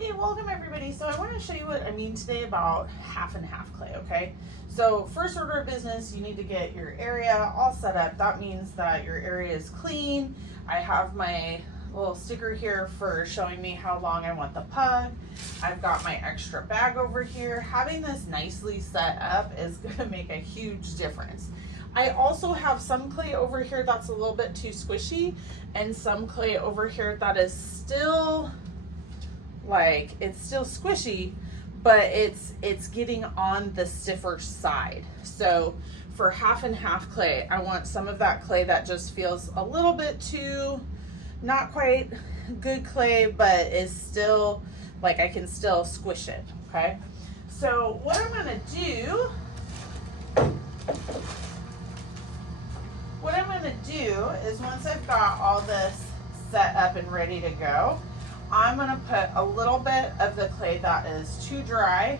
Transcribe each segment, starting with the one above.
Hey, welcome everybody. So I want to show you what I mean today about half and half clay, okay? So first order of business, you need to get your area all set up. That means that your area is clean. I have my little sticker here for showing me how long I want the pug. I've got my extra bag over here. Having this nicely set up is going to make a huge difference. I also have some clay over here that's a little bit too squishy, and some clay over here that is still like, it's still squishy, but it's getting on the stiffer side. So for half and half clay, I want some of that clay that just feels a little bit too, not quite good clay, but is still like I can still squish it, okay? So what I'm gonna do is once I've got all this set up and ready to go, I'm gonna put a little bit of the clay that is too dry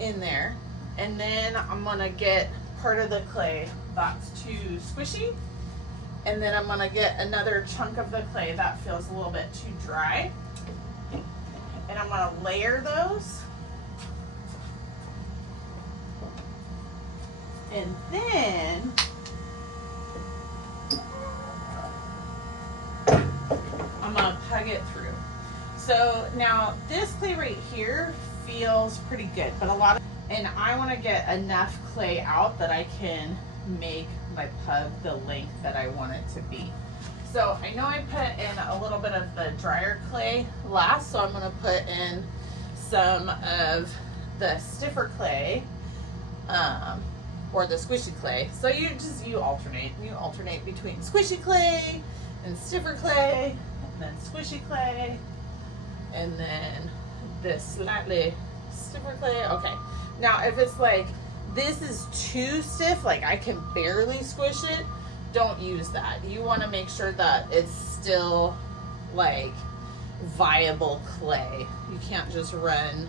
in there, and then I'm gonna get part of the clay that's too squishy, and then I'm gonna get another chunk of the clay that feels a little bit too dry, and I'm gonna layer those, and then I'm gonna pug it through. So now this clay right here feels pretty good, but and I wanna get enough clay out that I can make my pug the length that I want it to be. So I know I put in a little bit of the drier clay last, so I'm gonna put in some of the stiffer clay, or the squishy clay. So you alternate between squishy clay and stiffer clay, and then squishy clay, and then this slightly stiffer clay. Okay, now if it's like this is too stiff, like I can barely squish it, don't use that. You want to make sure that it's still like viable clay. You can't just run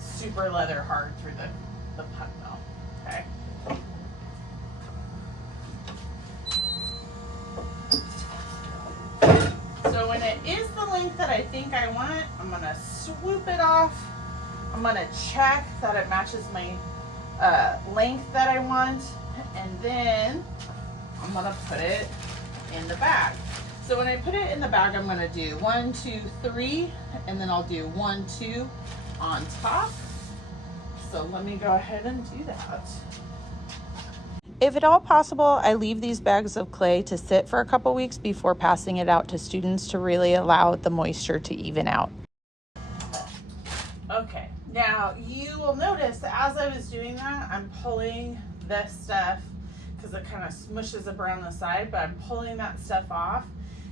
super leather hard through the pug mill, okay? So when it is the length that I think I want, I'm gonna swoop it off. I'm gonna check that it matches my length that I want, and then I'm gonna put it in the bag. So when I put it in the bag, I'm gonna do 1, 2, 3, and then I'll do 1, 2 on top. So let me go ahead and do that. If at all possible, I leave these bags of clay to sit for a couple weeks before passing it out to students to really allow the moisture to even out. Okay, now you will notice as I was doing that, I'm pulling this stuff because it kind of smushes up around the side, but I'm pulling that stuff off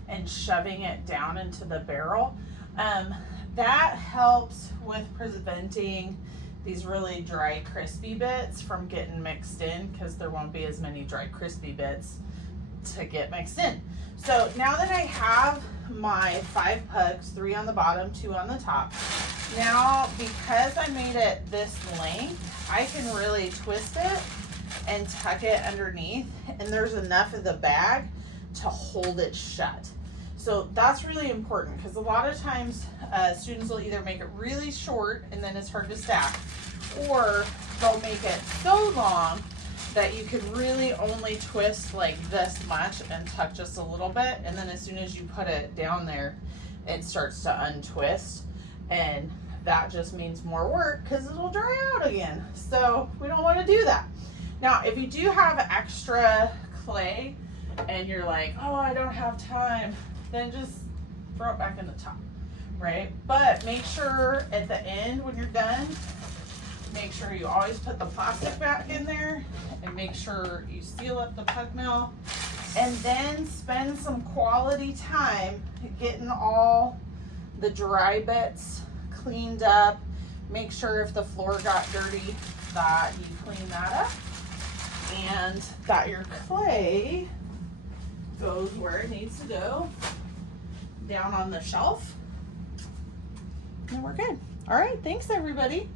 and shoving it down into the barrel. That helps with preventing these really dry crispy bits from getting mixed in, because there won't be as many dry crispy bits to get mixed in. So now that I have my 5 pugs, 3 on the bottom, 2 on the top, now because I made it this length, I can really twist it and tuck it underneath, and there's enough of the bag to hold it shut. So that's really important, because a lot of times students will either make it really short and then it's hard to stack, or they'll make it so long that you can really only twist like this much and tuck just a little bit, and then as soon as you put it down there, it starts to untwist, and that just means more work because it'll dry out again. So we don't want to do that. Now, if you do have extra clay and you're like, oh, I don't have time, then just throw it back in the top, right? But make sure at the end when you're done, make sure you always put the plastic back in there, and make sure you seal up the pug mill, and then spend some quality time getting all the dry bits cleaned up. Make sure if the floor got dirty that you clean that up, and that your clay goes where it needs to go, down on the shelf, and we're good. All right, thanks everybody.